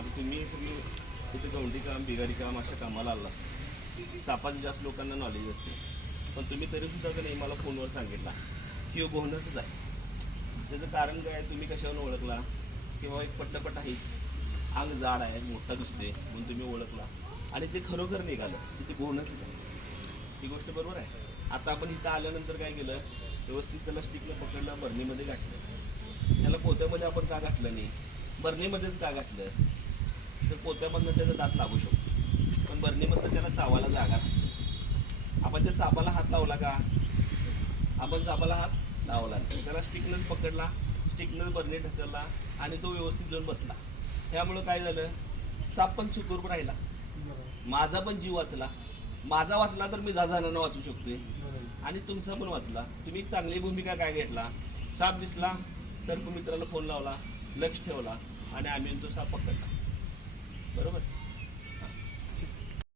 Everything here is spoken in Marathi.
आता तुम्ही सगळी तिथे गवंडी काम बिगारी काम अशा कामाला आला असतं, सापाचं जास्त लोकांना नॉलेज असते, पण तुम्ही तरीसुद्धा का नाही मला फोनवर सांगितला की गोहनसच आहे. त्याचं कारण काय, तुम्ही कशावर ओळखला किंवा एक पट्टपट आहे, अंग जाड आहे, मोठा दिसते म्हणून तुम्ही ओळखला आणि ते खरोखर निघालं की ते गोहनसच आहे. ही गोष्ट बरोबर आहे. आता आपण इथं आल्यानंतर काय केलं, व्यवस्थित त्याला स्टिकला पकडलं, बरणीमध्ये घातलं. त्याला पोत्यामध्ये आपण का घातलं नाही, बरणीमध्येच का घातलं, तर पोत्यामधनं त्याचा दात लागू शकतो, पण बरणीमधनं त्याला चावायला जागा नाही. आपण त्या सापाला हात लावला का, आपण सापाला हात लावला नाही, त्याला स्टिकनंच पकडला, स्टिकनंच बरणी ढकलला आणि तो व्यवस्थित जाऊन बसला. त्यामुळं काय झालं, साप पण सुखरूप राहिला, माझा पण जीव वाचला. माझा वाचला तर मी 10 जणांना वाचू शकतोय आणि तुमचा पण वाचला. तुम्ही चांगली भूमिका काय घेतला, साप दिसला तर मित्राला फोन लावला, लक्ष ठेवला आणि आम्ही तो साप पकडला.